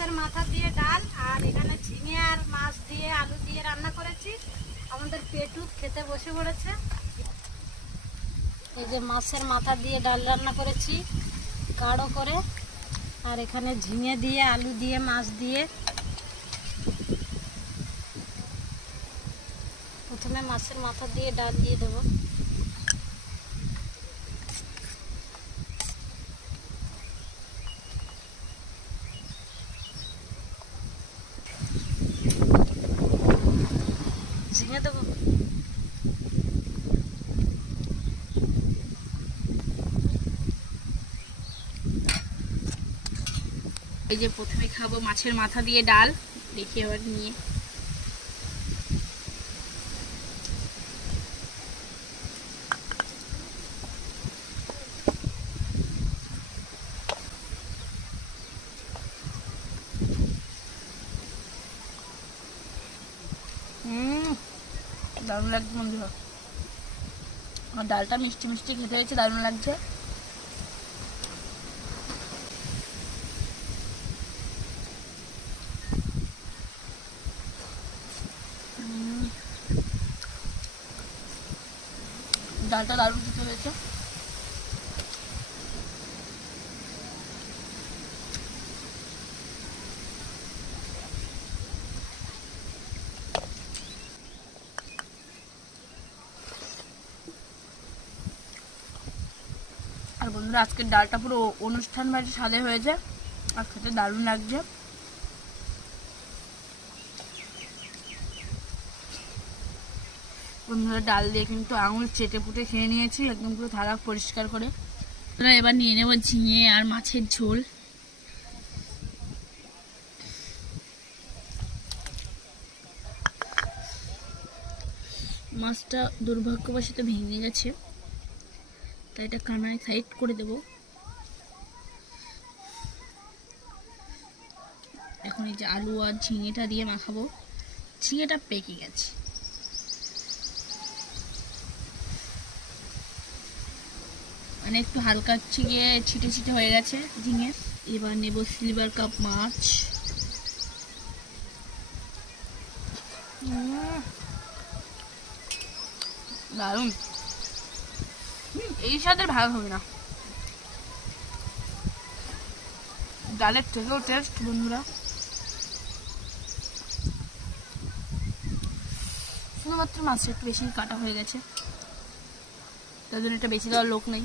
মাছের মাথা দিয়ে ডাল, আর এখানে ঝিঙে আর মাছ দিয়ে আলু দিয়ে রান্না করেছি। আমাদের পেটু খেতে বসে পড়েছে। এই যে মাছের মাথা দিয়ে ডাল রান্না করেছি গাঢ় করে, আর এখানে ঝিঙে দিয়ে আলু দিয়ে মাছ দিয়ে। প্রথমে মাছের মাথা দিয়ে ডাল দিয়ে দেবো। ঝিঙে দেবো। এই যে প্রথমে খাবো মাছের মাথা দিয়ে ডাল, দেখি আবার নিয়ে। দারুণ লাগছে বন্ধুরা, আর ডালটা মিষ্টি মিষ্টি খেতে হয়েছে, দারুণ লাগছে। ডালটা দারুণ খেতে হয়েছে। আর বন্ধুরা আজকের ডালটা পুরো অনুষ্ঠান বাড়ির স্বাদে হয়েছে, আর খেতে দারুণ লাগছে। বন্ধুরা ডাল দিয়ে কিন্তু আঙুল চেটে পুটে খেয়ে নিয়েছি একদম পুরো থালা পরিষ্কার করে। এবার নিয়ে নেব ঝিঙে আর মাছের ঝোল। মাছটা দুর্ভাগ্যবশত ভেঙে গেছে, তাই এটা কানায় সাইড করে দেব। এখন এই যে আলু আর ঝিঙেটা দিয়ে মাখাবো। ঝিঙেটা পেকে গেছে, মানে একটু হালকা ছিটে ছিটে হয়ে গেছে ঝিঙে। এবার নেব সিলভার কাপ মাছ। দারুণ, এই স্বাদের ভাগ হবে না, ডালের থেকেও টেস্ট বন্ধুরা। শুধুমাত্র মাছটা একটু বেশি কাটা হয়ে গেছে, তার জন্য এটা বেশি দেওয়ার লোক নেই।